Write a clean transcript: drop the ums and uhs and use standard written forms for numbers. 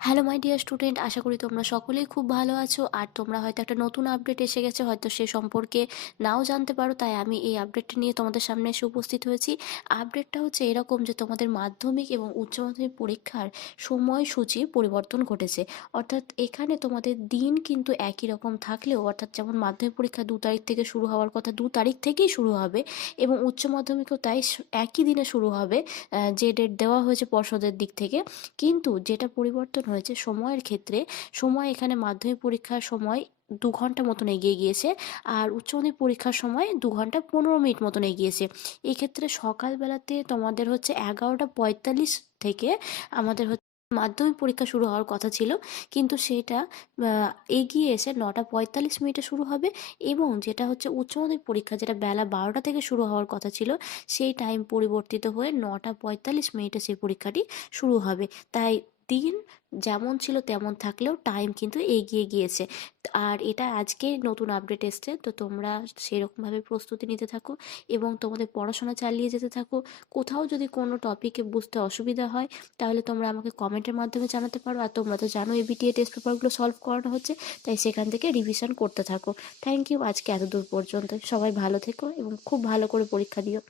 Hello my dear student, আশা করি তোমরা সকলেই খুব ভালো আছো। আর তোমরা হয়তো একটা নতুন আপডেট এসে গেছে, হয়তো সে সম্পর্কে নাও জানতে পারো, তাই আমি এই আপডেটটা নিয়ে তোমাদের সামনে এসে উপস্থিত হয়েছি। আপডেটটা হচ্ছে এরকম যে তোমাদের মাধ্যমিক এবং উচ্চ মাধ্যমিক পরীক্ষার সময়সূচি পরিবর্তন ঘটেছে। অর্থাৎ এখানে তোমাদের দিন কিন্তু একই রকম থাকলেও, অর্থাৎ যেমন মাধ্যমিক পরীক্ষা 2 তারিখ থেকে শুরু হওয়ার কথা 2 তারিখ থেকেই শুরু হবে, এবং উচ্চ মাধ্যমিকও তাই একই দিনে শুরু হবে, যে ডেট দেওয়া হয়েছে পর্ষদের দিক থেকে। কিন্তু যেটা পরিবর্তন হয়েছে সময়ের ক্ষেত্রে, সময় এখানে মাধ্যমিক পরীক্ষার সময় 2 ঘন্টা মতন এগিয়ে গিয়েছে, আর উচ্চ মাধ্যমিক পরীক্ষার সময় 2 ঘন্টা 15 মিনিট মতন এগিয়েছে। এক্ষেত্রে সকালবেলাতে তোমাদের হচ্ছে 11টা 45 থেকে আমাদের হচ্ছে মাধ্যমিক পরীক্ষা শুরু হওয়ার কথা ছিল, কিন্তু সেটা এগিয়ে এসে 9টা 45 মিনিটে শুরু হবে। এবং যেটা হচ্ছে উচ্চ মাধ্যমিক পরীক্ষা, যেটা বেলা 12টা থেকে শুরু হওয়ার কথা ছিল, সেই টাইম পরিবর্তিত হয়ে 9টা 45 মিনিটে সেই পরীক্ষাটি শুরু হবে। তাই দিন যেমন ছিল তেমন থাকলেও টাইম কিন্তু এগিয়ে গিয়েছে। আর এটা আজকে নতুন আপডেট এসছে, তো তোমরা সেরকমভাবে প্রস্তুতি নিতে থাকো এবং তোমাদের পড়াশোনা চালিয়ে যেতে থাকো। কোথাও যদি কোনো টপিকে বুঝতে অসুবিধা হয়, তাহলে তোমরা আমাকে কমেন্টের মাধ্যমে জানাতে পারো। আর তোমরা তো জানো এবিটিএ টেস্ট পেপারগুলো সলভ করানো হচ্ছে, তাই সেখান থেকে রিভিশন করতে থাকো। থ্যাংক ইউ, আজকে এতদূর পর্যন্ত। সবাই ভালো থেকো এবং খুব ভালো করে পরীক্ষা দিও।